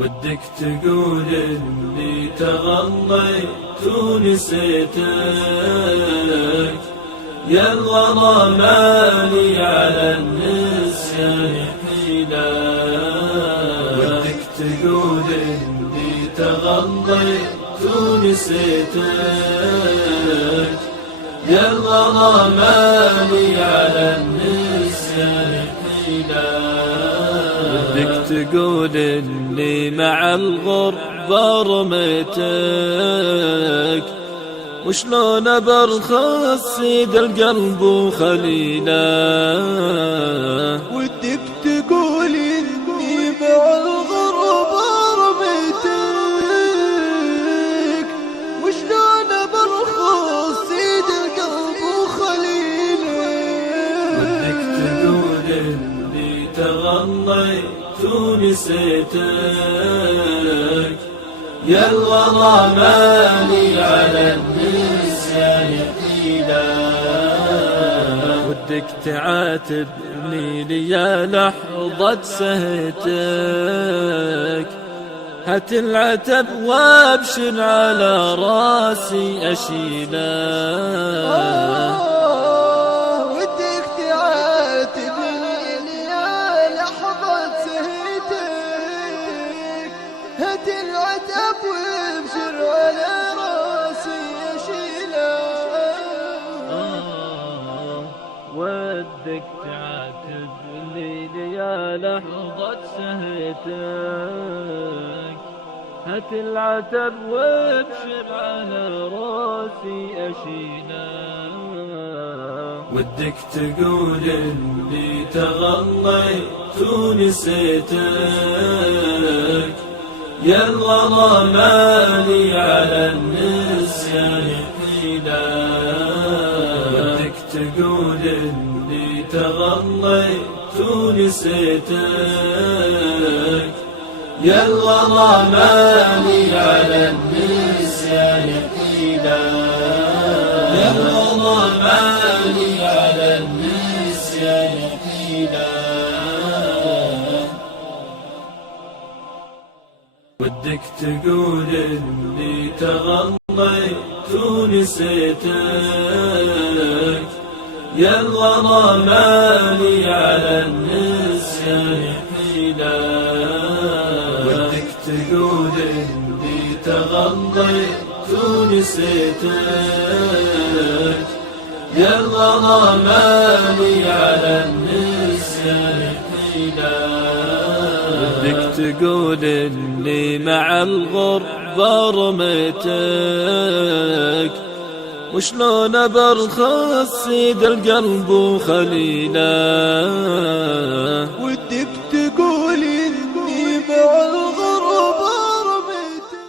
ودك تقول اني تغليت ونسيتك، يا الغلا مالي على النسيان حيلة. ودك تقول اني تغليت ونسيتك، يا الغلا مالي على النسيان حيلة. ودك تقول اني مع الغربة رميتك، وشلون برخص سيد القلب وخليله. ودك تقول اني مع الغربة رميتك، وشلون برخص سيد القلب وخليله. ودك تقول اني تغليت ونسيتك، يا الغلا مالي على النسيان حيلة. ودك تعاتبني ليا لحظة سهيتك، هات العتب وابشر على راسي أشيله. ودك تعاتبني ليا لحظة سهيتك، هات العتب وابشر على راسي أشيله. ودك تعاتبني ليا لحظة سهيتك، هات العتب وابشر على راسي أشيله. ودك تقول اني تغليت ونسيتك، يا الغلا مالي على النسيان حيلة. ودك تقول اني تغليت ونسيتك، يا الغلا مالي على النسيان حيلة. يا الغلا مالي على النسيان حيلة. ودك تقول اني تغليت ونسيتك، يا الغلا مالي على النسيان حيلة. ودك تقول اني تغليت ونسيتك، يا الغلا مالي على النسيان حيلة. ودك تقول اني مع الغربة رميتك، وشلون برخص سيد القلب وخليله. ودك تقول اني مع